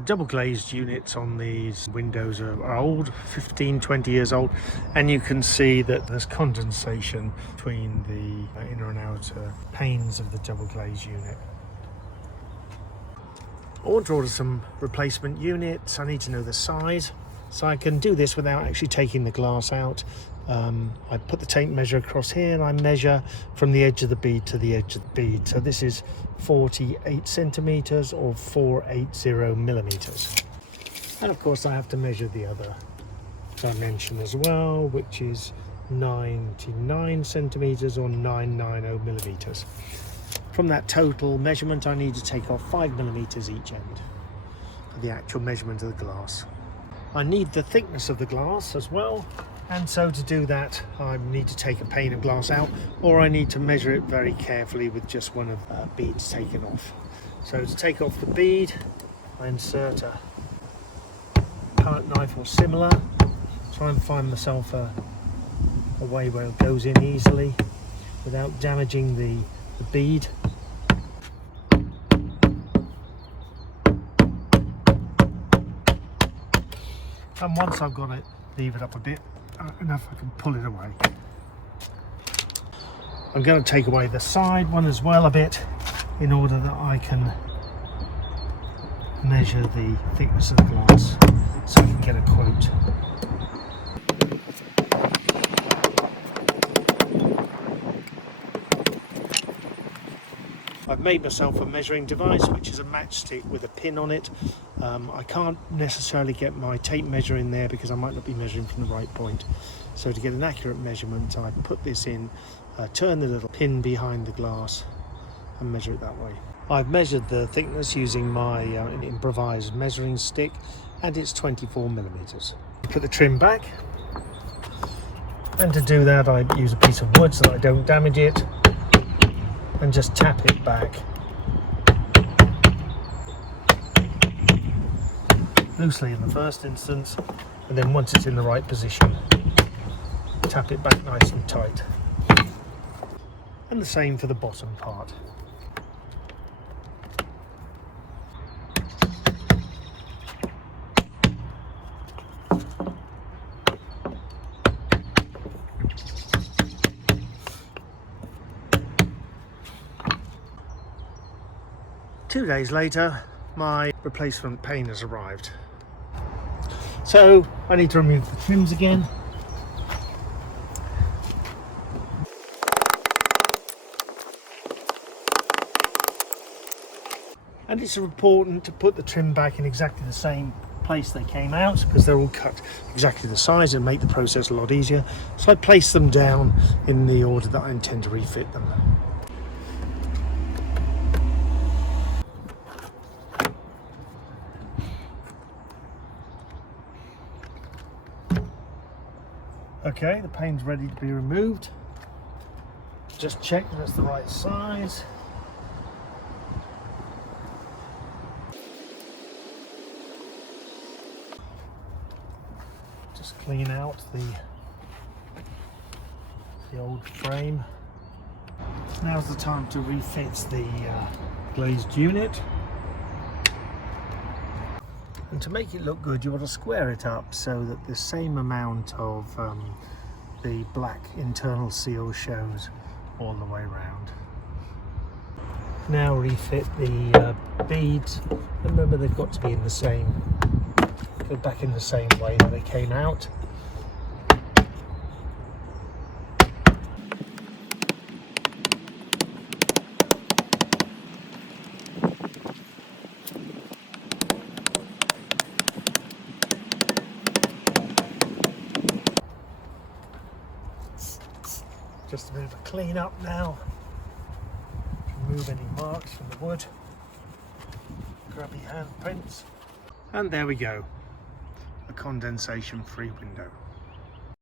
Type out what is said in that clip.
The double glazed units on these windows are old, 15-20 years old, and you can see that there's condensation between the inner and outer panes of the double glazed unit. I want to order some replacement units. I need to know the size, so I can do this without actually taking the glass out. I put the tape measure across here and I measure from the edge of the bead to the edge of the bead. So this is 48 centimeters or 480 millimeters. And of course I have to measure the other dimension as well, which is 99 centimeters or 990 millimeters. From that total measurement, I need to take off 5 millimeters each end for the actual measurement of the glass. I need the thickness of the glass as well, and so to do that I need to take a pane of glass out, or I need to measure it very carefully with just one of the beads taken off. So to take off the bead, I insert a palette knife or similar, try and find myself a way where it goes in easily without damaging the bead. And once I've got it, leave it up a bit, enough I can pull it away. I'm going to take away the side one as well a bit in order that I can measure the thickness of the glass so I can get a quote. I've made myself a measuring device, which is a matchstick with a pin on it. I can't necessarily get my tape measure in there because I might not be measuring from the right point. So to get an accurate measurement, I put this in, turn the little pin behind the glass and measure it that way. I've measured the thickness using my improvised measuring stick, and it's 24 millimeters. Put the trim back, and to do that I use a piece of wood so that I don't damage it, and just tap it back loosely in the first instance, and then once it's in the right position, tap it back nice and tight. And the same for the bottom part. Two days later, my replacement pane has arrived. So I need to remove the trims again. And it's important to put the trim back in exactly the same place they came out, because they're all cut exactly the size and make the process a lot easier. So I place them down in the order that I intend to refit them. Okay, the pane's ready to be removed. Just check that it's the right size. Just clean out the old frame. Now's the time to refit the glazed unit. And to make it look good, you want to square it up so that the same amount of the black internal seal shows all the way around. Now refit the beads. Remember, they've got to be in the same, go back in the same way that they came out. Just a bit of a clean up now. Remove any marks from the wood. Grubby handprints. And there we go. A condensation-free window.